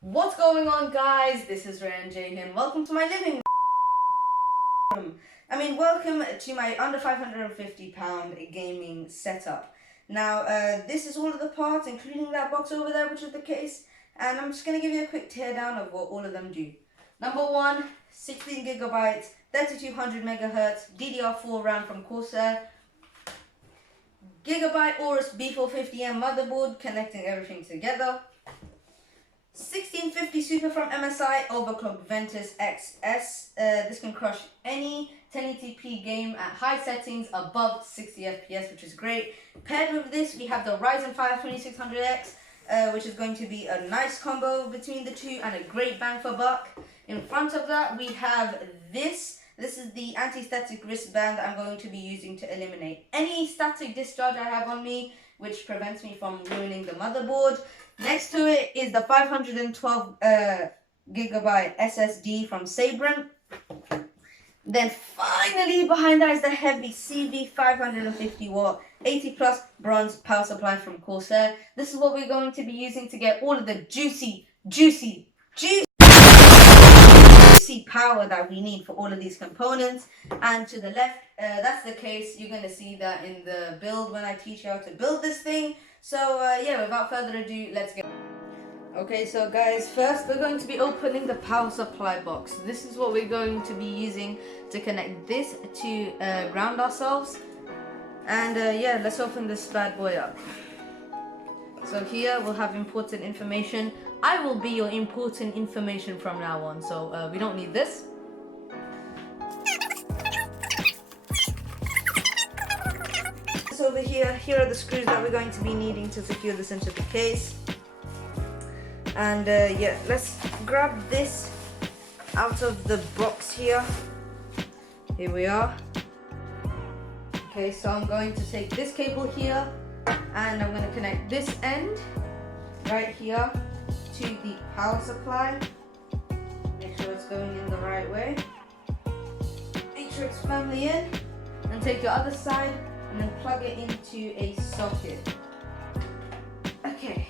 What's going on, guys? This is Ryan Jane and welcome to my living room. Welcome to my under £550 gaming setup. Now, this is all of the parts, including that box over there, which is the case. And I'm just going to give you a quick teardown of what all of them do. Number one, 16GB, 3200MHz, DDR4 RAM from Corsair, Gigabyte Aorus B450M motherboard, connecting everything together. 1650 Super from MSI, overclocked Ventus XS. This can crush any 1080p game at high settings above 60 FPS, which is great. Paired with this, we have the Ryzen 5 2600X, which is going to be a nice combo between the two and a great bang for buck. In front of that, we have this. This is the anti-static wristband that I'm going to be using to eliminate any static discharge I have on me, which prevents me from ruining the motherboard. Next to it is the 512 gigabyte SSD from Sabrent. Then finally behind that is the heavy CV 550 watt 80 plus bronze power supply from Corsair. This is what we're going to be using to get all of the juicy power that we need for all of these components. And to the left, that's the case. You're going to see that in the build when I teach you how to build this thing. So yeah, without further ado, let's get. Okay, so guys, first we're going to be opening the power supply box. This is what we're going to be using to connect this to ground ourselves. And yeah, let's open this bad boy up. So here we'll have important information. I will be your important information from now on, so we don't need this. So over here are the screws that we're going to be needing to secure this into the case. And yeah, let's grab this out of the box here. Here we are. Okay, so I'm going to take this cable here and I'm going to connect this end right here to the power supply. Make sure it's going in the right way. Make sure it's firmly in, and take your other side and then plug it into a socket. Okay.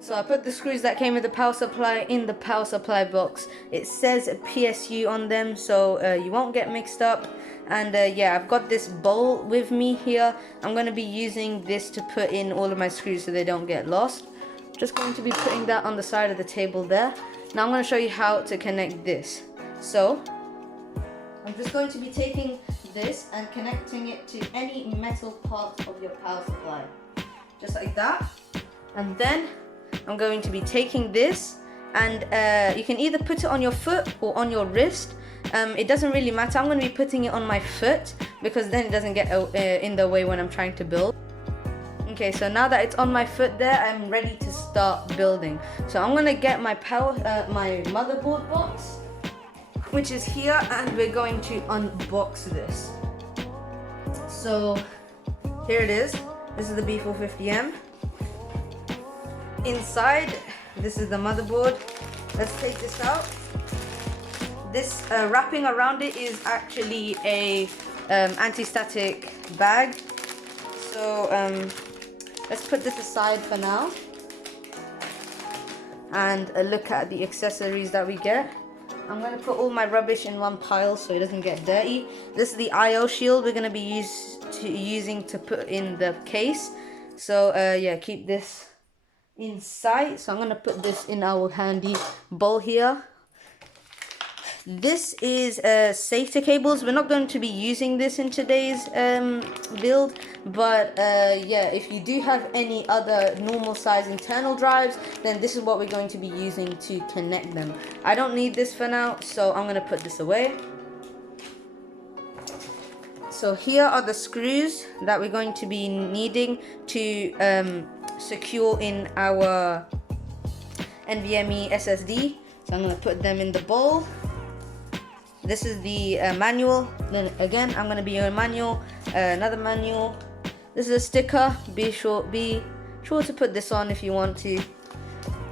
So I put the screws that came with the power supply in the power supply box. It says PSU on them, so you won't get mixed up. And yeah, I've got this bowl with me here. I'm going to be using this to put in all of my screws so they don't get lost. Just going to be putting that on the side of the table there. Now I'm going to show you how to connect this. So I'm just going to be taking this and connecting it to any metal part of your power supply. Just like that. And then I'm going to be taking this, and you can either put it on your foot or on your wrist. It doesn't really matter. I'm going to be putting it on my foot because then it doesn't get in the way when I'm trying to build. Okay, so now that it's on my foot there, I'm ready to start building. So I'm going to get my my motherboard box, which is here, and we're going to unbox this. So here it is. This is the B450M. Inside, this is the motherboard. Let's take this out. This wrapping around it is actually a anti-static bag. So let's put this aside for now and look at the accessories that we get. I'm going to put all my rubbish in one pile so it doesn't get dirty. This is the IO shield we're going to be using to put in the case. So yeah, keep this inside. So I'm going to put this in our handy bowl here. This is safety cables. We're not going to be using this in today's build, but yeah, if you do have any other normal size internal drives, then this is what we're going to be using to connect them. I don't need this for now, so I'm going to put this away. So here are the screws that we're going to be needing to secure in our NVMe SSD. So I'm going to put them in the bowl. This is the manual. Then again, I'm going to be on manual, another manual. This is a sticker. Be sure to put this on if you want to.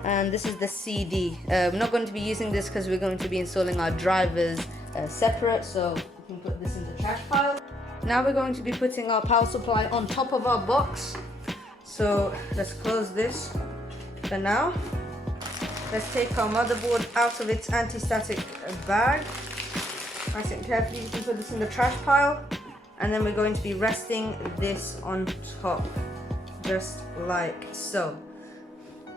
And this is the CD. We're not going to be using this because we're going to be installing our drivers separate. So you can put this in the trash pile. Now we're going to be putting our power supply on top of our box. So let's close this for now. Let's take our motherboard out of its anti-static bag. Nice and carefully, you can put this in the trash pile. And then we're going to be resting this on top, just like so.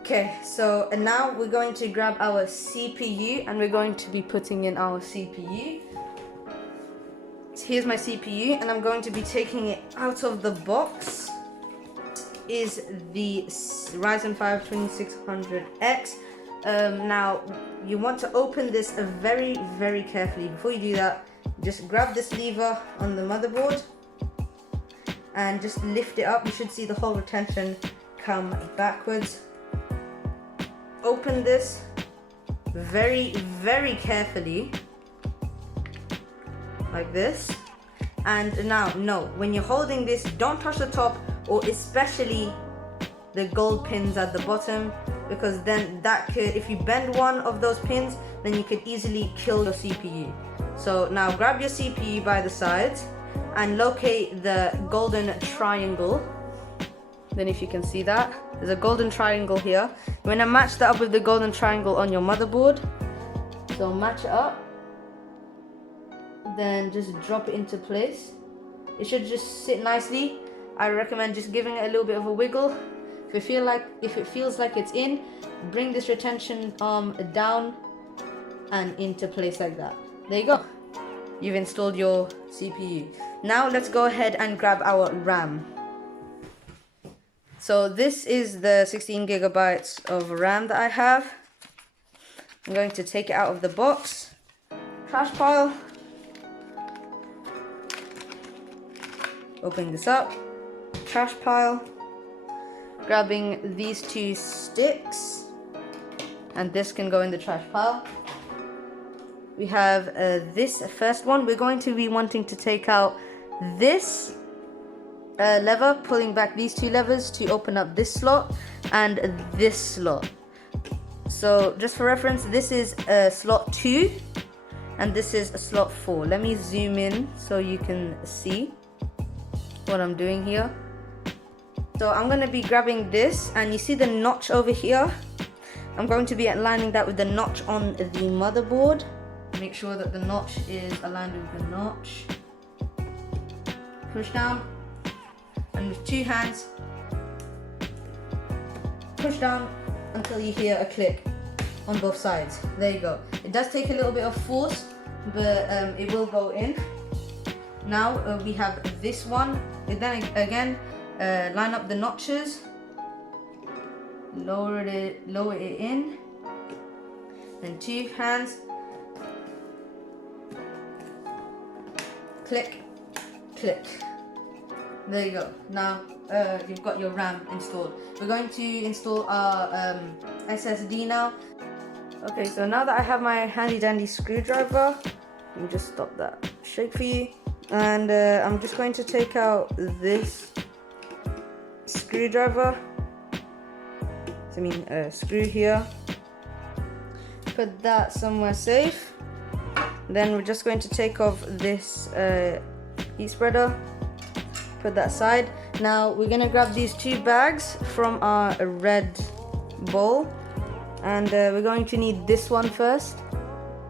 Okay, so and now we're going to grab our CPU and we're going to be putting in our CPU. So here's my CPU and I'm going to be taking it out of the box. Is the Ryzen 5 2600X. Now you want to open this very carefully. Before you do that, just grab this lever on the motherboard and just lift it up. You should see the whole retention come backwards. Open this very carefully, like this. And now, no, when you're holding this, don't touch the top, or especially the gold pins at the bottom, because then that could, if you bend one of those pins, then you could easily kill your CPU. So now grab your CPU by the sides and locate the golden triangle. Then if you can see that, there's a golden triangle here. You want to match that up with the golden triangle on your motherboard. So match it up. Then just drop it into place. It should just sit nicely. I recommend just giving it a little bit of a wiggle. If it feels like it's in, bring this retention arm down and into place like that. There you go. You've installed your CPU. Now let's go ahead and grab our RAM. So this is the 16 gigabytes of RAM that I have. I'm going to take it out of the box. Trash pile. Opening this up. Trash pile. Grabbing these two sticks. And this can go in the trash pile. We have this first one. We're going to be wanting to take out this lever, pulling back these two levers to open up this slot and this slot. So just for reference, this is slot 2 and this is slot 4. Let me zoom in so you can see what I'm doing here. So I'm going to be grabbing this, and you see the notch over here. I'm going to be aligning that with the notch on the motherboard. Make sure that the notch is aligned with the notch. Push down, and with two hands, push down until you hear a click on both sides. There you go. It does take a little bit of force, but it will go in. Now we have this one. And then again, line up the notches, lower it in, then two hands, click, click. There you go. Now you've got your RAM installed. We're going to install our SSD now. Okay, so now that I have my handy dandy screwdriver, let me just stop that shake for you. And I'm just going to take out this screwdriver. Screw here. Put that somewhere safe. Then we're just going to take off this heat spreader. Put that aside. Now we're going to grab these two bags from our red bowl. And we're going to need this one first.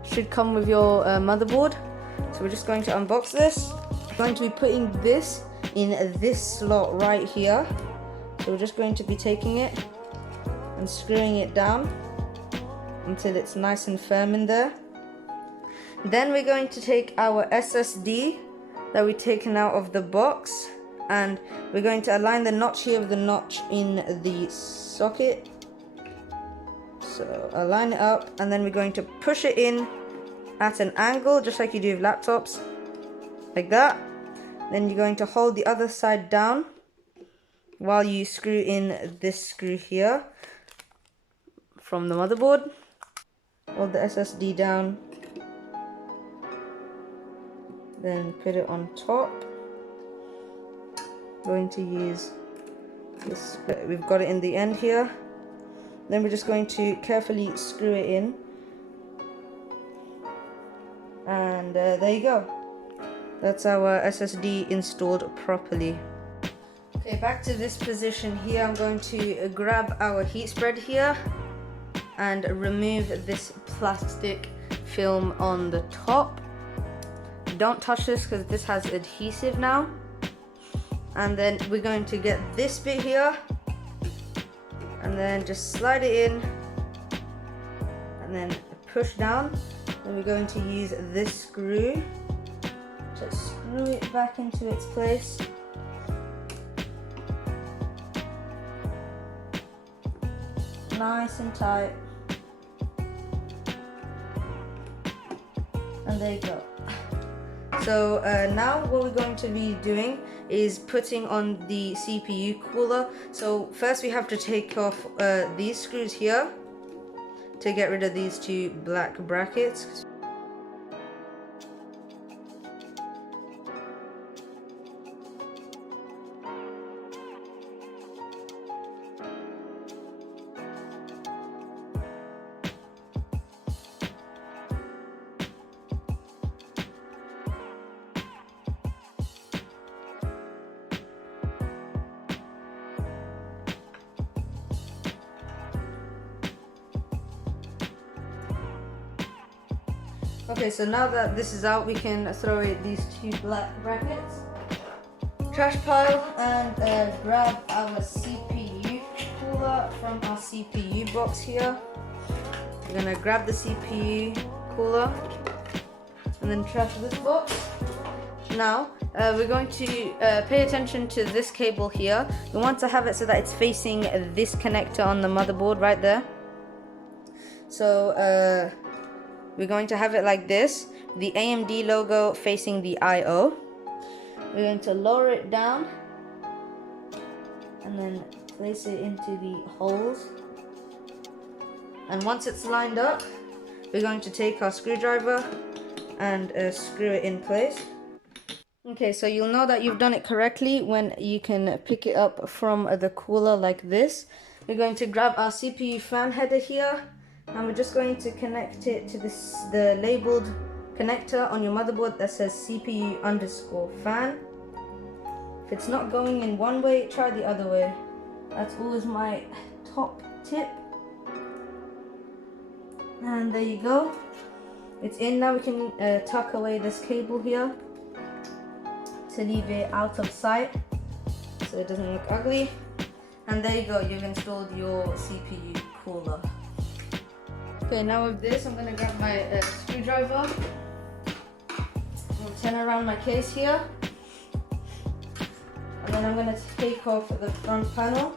Should come with your motherboard. So we're just going to unbox this. We're going to be putting this in this slot right here. So we're just going to be taking it and screwing it down until it's nice and firm in there. Then we're going to take our SSD that we've taken out of the box, and we're going to align the notch here with the notch in the socket. So align it up, and then we're going to push it in at an angle, just like you do with laptops, like that. Then you're going to hold the other side down while you screw in this screw here from the motherboard. Hold the SSD down, then put it on top. Going to use this, we've got it in the end here. Then we're just going to carefully screw it in. And there you go. That's our SSD installed properly. Okay, back to this position here. I'm going to grab our heat spread here and remove this plastic film on the top. Don't touch this because this has adhesive now. And then we're going to get this bit here and then just slide it in and then push down. Then we're going to use this screw to screw it back into its place. Nice and tight. And there you go. So now what we're going to be doing is putting on the CPU cooler. So first we have to take off these screws here to get rid of these two black brackets. Okay, so now that this is out, we can throw away these two black brackets, trash pile, and grab our CPU cooler from our CPU box here. We're gonna grab the CPU cooler and then trash this box. Now, we're going to pay attention to this cable here. We want to have it so that it's facing this connector on the motherboard right there. So, we're going to have it like this, the AMD logo facing the I/O. We're going to lower it down and then place it into the holes. And once it's lined up, we're going to take our screwdriver and screw it in place. Okay, so you'll know that you've done it correctly when you can pick it up from the cooler like this. We're going to grab our CPU fan header here, and we're just going to connect it to the labeled connector on your motherboard that says CPU_fan. If it's not going in one way, try the other way. That's always my top tip. And there you go. It's in now. We can tuck away this cable here to leave it out of sight so it doesn't look ugly. And there you go, you've installed your CPU cooler. Okay, now with this, I'm going to grab my screwdriver. I'll turn around my case here. And then I'm going to take off the front panel.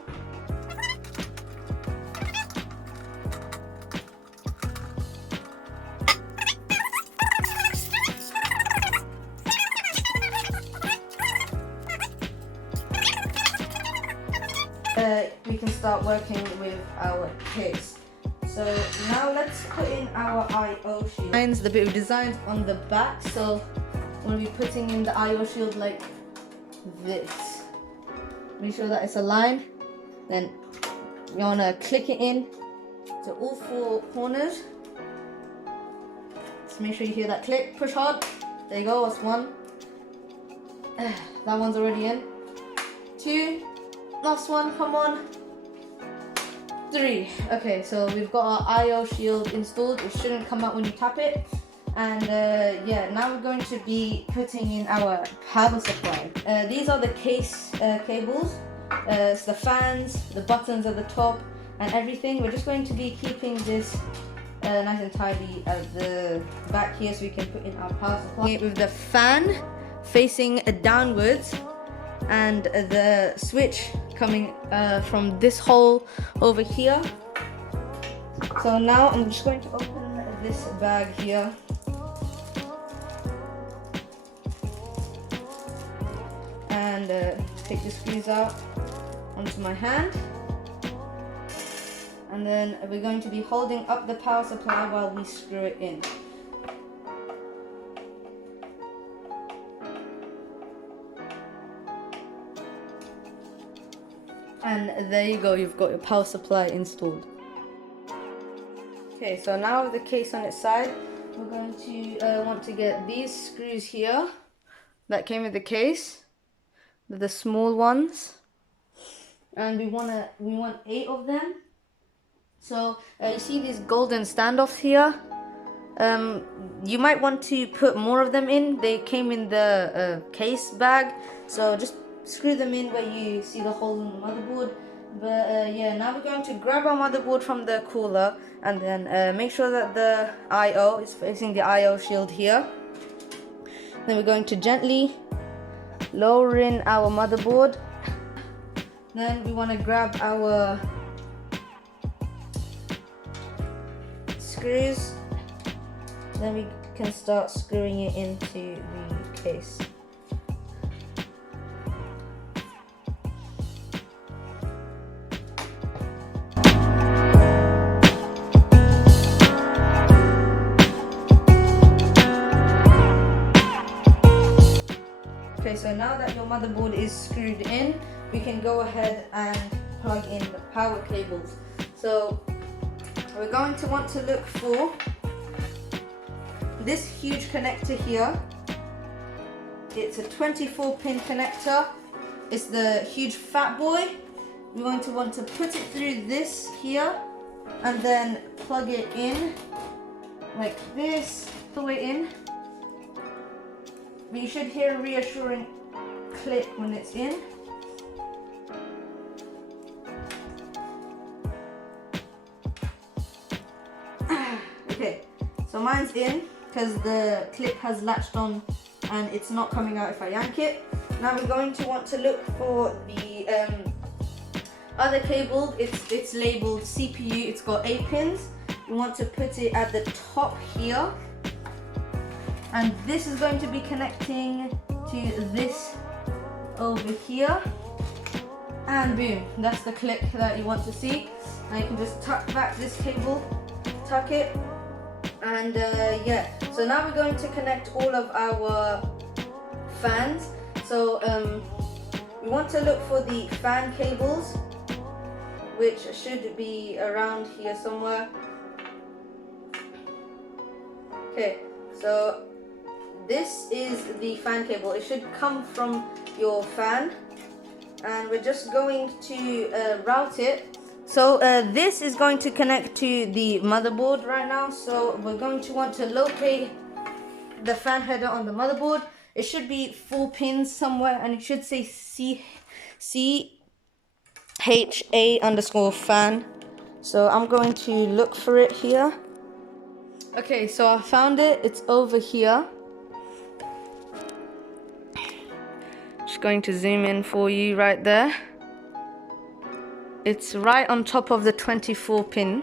We can start working with our case. So now let's put in our I/O shield. The bit of designs on the back, so we'll be putting in the I/O shield like this. Make sure that it's aligned. Then you want to click it in to all four corners. Just make sure you hear that click. Push hard. There you go. That's one. That one's already in. 2. Last one. Come on. 3. Okay, so we've got our I/O shield installed. It shouldn't come out when you tap it. And yeah, now we're going to be putting in our power supply. These are the case cables. It's the fans, the buttons at the top, and everything. We're just going to be keeping this nice and tidy at the back here so we can put in our power supply. With the fan facing downwards and the switch coming from this hole over here. So now I'm just going to open this bag here. And take the screws out onto my hand. And then we're going to be holding up the power supply while we screw it in. And there you go, you've got your power supply installed. Okay, so now with the case on its side, we're going to want to get these screws here that came with the case, the small ones, and we want 8 of them. So you see these golden standoffs here. You might want to put more of them in. They came in the case bag, so just screw them in where you see the hole in the motherboard. But yeah, now we're going to grab our motherboard from the cooler and then make sure that the I/O is facing the I/O shield here. Then we're going to gently lower in our motherboard. Then we want to grab our screws. Then we can start screwing it into the case. Okay, so now that your motherboard is screwed in, we can go ahead and plug in the power cables. So we're going to want to look for this huge connector here. It's a 24-pin connector. It's the huge fat boy. We're going to want to put it through this here and then plug it in like this, the way in. But you should hear a reassuring click when it's in. Okay, so mine's in because the clip has latched on and it's not coming out if I yank it. Now we're going to want to look for the other cable. It's labeled CPU. It's got 8 pins. We want to put it at the top here. And this is going to be connecting to this over here. And boom, that's the click that you want to see. Now you can just tuck back this cable, tuck it. And yeah, so now we're going to connect all of our fans. So we want to look for the fan cables, which should be around here somewhere. Okay, so this is the fan cable. It should come from your fan, and we're just going to route it. So this is going to connect to the motherboard right now. So we're going to want to locate the fan header on the motherboard. It should be 4 pins somewhere, and it should say CHA_fan. So I'm going to look for it here. Okay, so I found it. It's over here. Just going to zoom in for you right there. It's right on top of the 24 pin.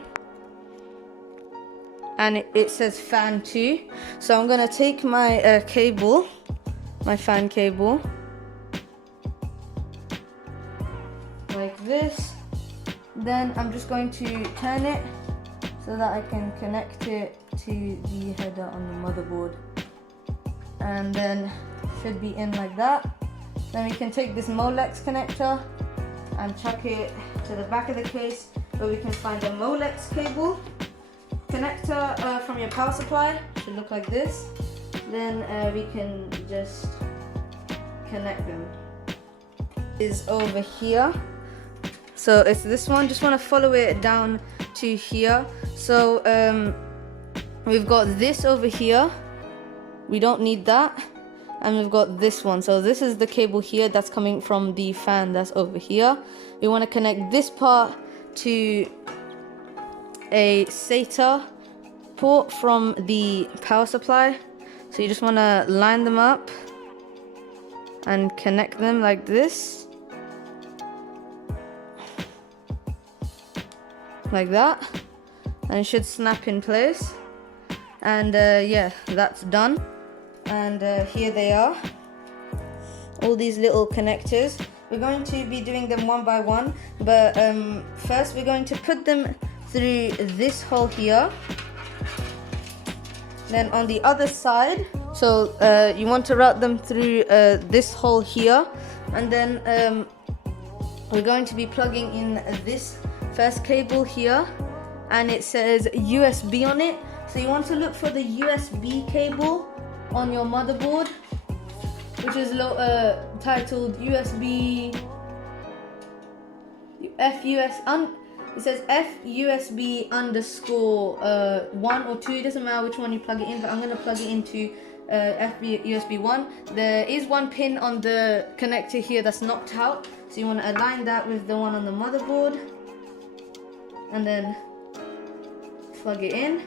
And it says fan 2. So I'm going to take my cable, my fan cable, like this. Then I'm just going to turn it so that I can connect it to the header on the motherboard. And then should be in like that. Then we can take this Molex connector and chuck it to the back of the case where we can find a Molex cable connector from your power supply. Should look like this. Then we can just connect them. Is over here. So it's this one. Just want to follow it down to here. So we've got this over here. We don't need that. And we've got this one. So this is the cable here that's coming from the fan that's over here. We want to connect this part to a SATA port from the power supply. So you just want to line them up and connect them like this. Like that. And it should snap in place. And yeah, that's done. And here they are, all these little connectors. We're going to be doing them one by one, but first we're going to put them through this hole here. Then on the other side, so you want to route them through this hole here, and then we're going to be plugging in this first cable here, and it says USB on it. So you want to look for the USB cable on your motherboard, which is titled USB it says FUSB underscore 1 or 2. It doesn't matter which one you plug it in, but I'm going to plug it into USB 1. There is one pin on the connector here that's knocked out, so you want to align that with the one on the motherboard and then plug it in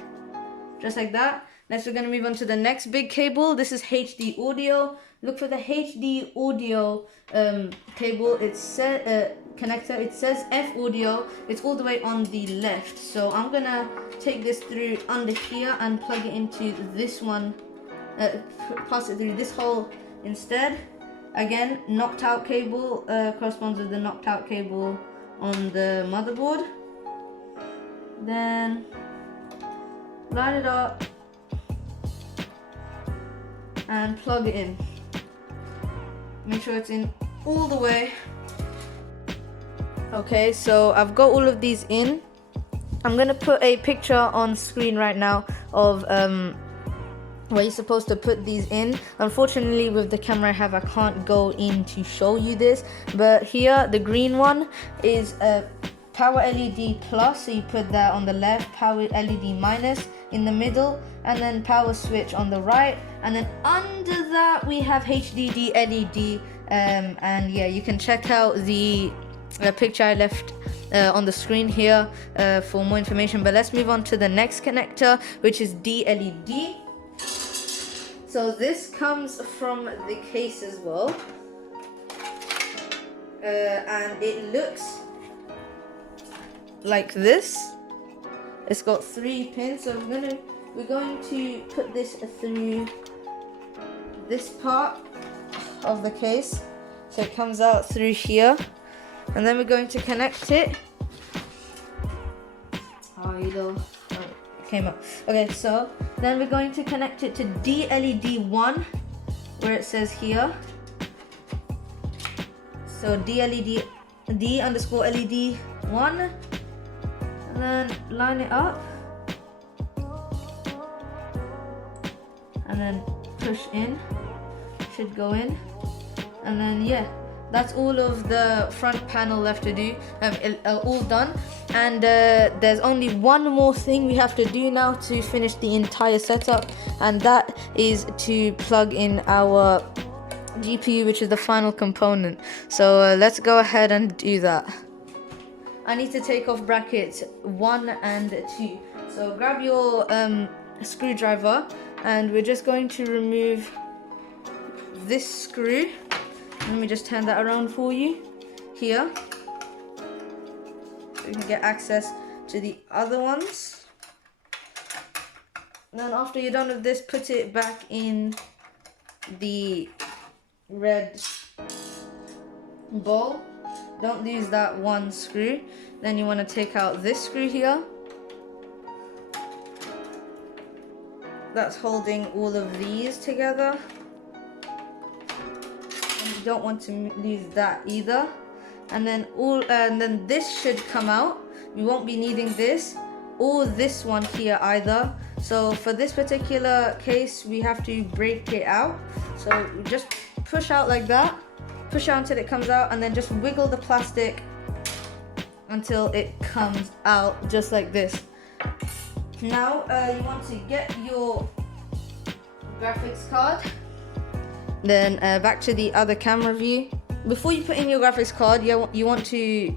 just like that. Next we're going to move on to the next big cable. This is HD audio. Look for the HD audio cable. It's connector. It says F audio. It's all the way on the left. So I'm gonna take this through under here and plug it into this one. Pass it through this hole instead. Again, knocked out cable corresponds with the knocked out cable on the motherboard. Then line it up and plug it in. Make sure it's in all the way. Okay, so I've got all of these in. I'm gonna put a picture on screen right now of where you're supposed to put these in. Unfortunately, with the camera I have, I can't go in to show you this, but here the green one is a power LED plus, so you put that on the left, power LED minus in the middle, and then power switch on the right, and then under that we have HDD LED, and yeah, you can check out the picture I left on the screen here for more information. But let's move on to the next connector, which is DLED. So this comes from the case as well, and it looks like this. It's got 3 pins, so we're going to put this through this part of the case, so it comes out through here, and then we're going to connect it. It came up. Okay, so then we're going to connect it to DLED1, where it says here. So DLED D underscore LED 1, and then line it up, and then push in. Should go in, and then yeah, that's all of the front panel left to do. All done, and there's only one more thing we have to do now to finish the entire setup, and that is to plug in our GPU, which is the final component. So let's go ahead and do that. I need to take off brackets 1 and 2. So grab your screwdriver, and we're just going to remove this screw. Let me just turn that around for you here, so you can get access to the other ones. And then after you're done with this, put it back in the red bowl. Don't use that one screw. Then you want to take out this screw here. That's holding all of these together. And you don't want to lose that either. And then this should come out. We won't be needing this or this one here either. So for this particular case, we have to break it out. So just push out like that. Push out until it comes out, and then just wiggle the plastic until it comes out just like this. Now you want to get your graphics card. Then back to the other camera view. Before you put in your graphics card, you want to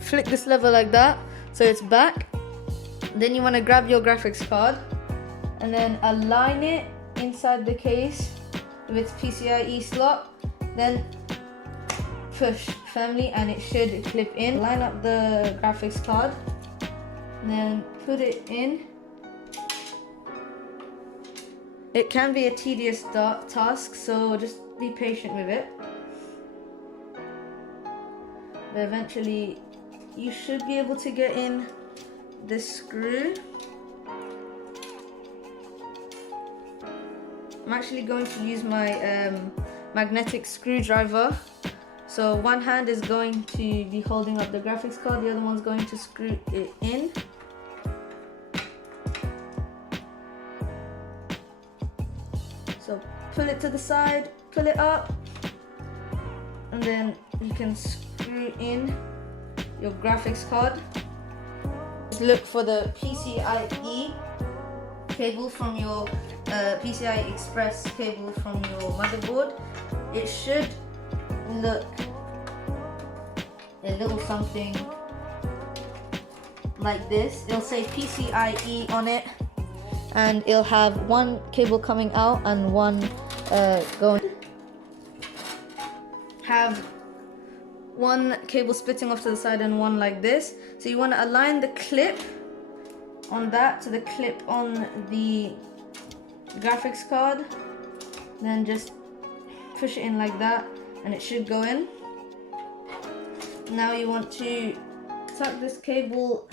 flick this lever like that so it's back. Then you want to grab your graphics card and then align it inside the case with its PCIe slot. Then push firmly and it should clip in. Line up the graphics card, then put it in. It can be a tedious task, so just be patient with it. But eventually you should be able to get in this screw. I'm actually going to use my magnetic screwdriver. So one hand is going to be holding up the graphics card, the other one's going to screw it in. So pull it to the side, pull it up, and then you can screw in your graphics card. Look for the PCIe cable from your PCI Express cable from your motherboard. It should look a little something like this. It'll say PCIe on it, and it'll have one cable coming out and one going. Have one cable splitting off to the side and one like this. So you want to align the clip on that to the clip on the graphics card, then just push it in like that and it should go in. Now you want to tuck this cable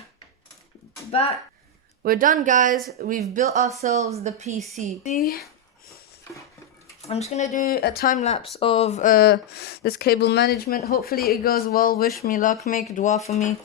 back. We're done, guys. We've built ourselves the PC. See? I'm just gonna do a time lapse of this cable management. Hopefully it goes well. Wish me luck. Make dua for me.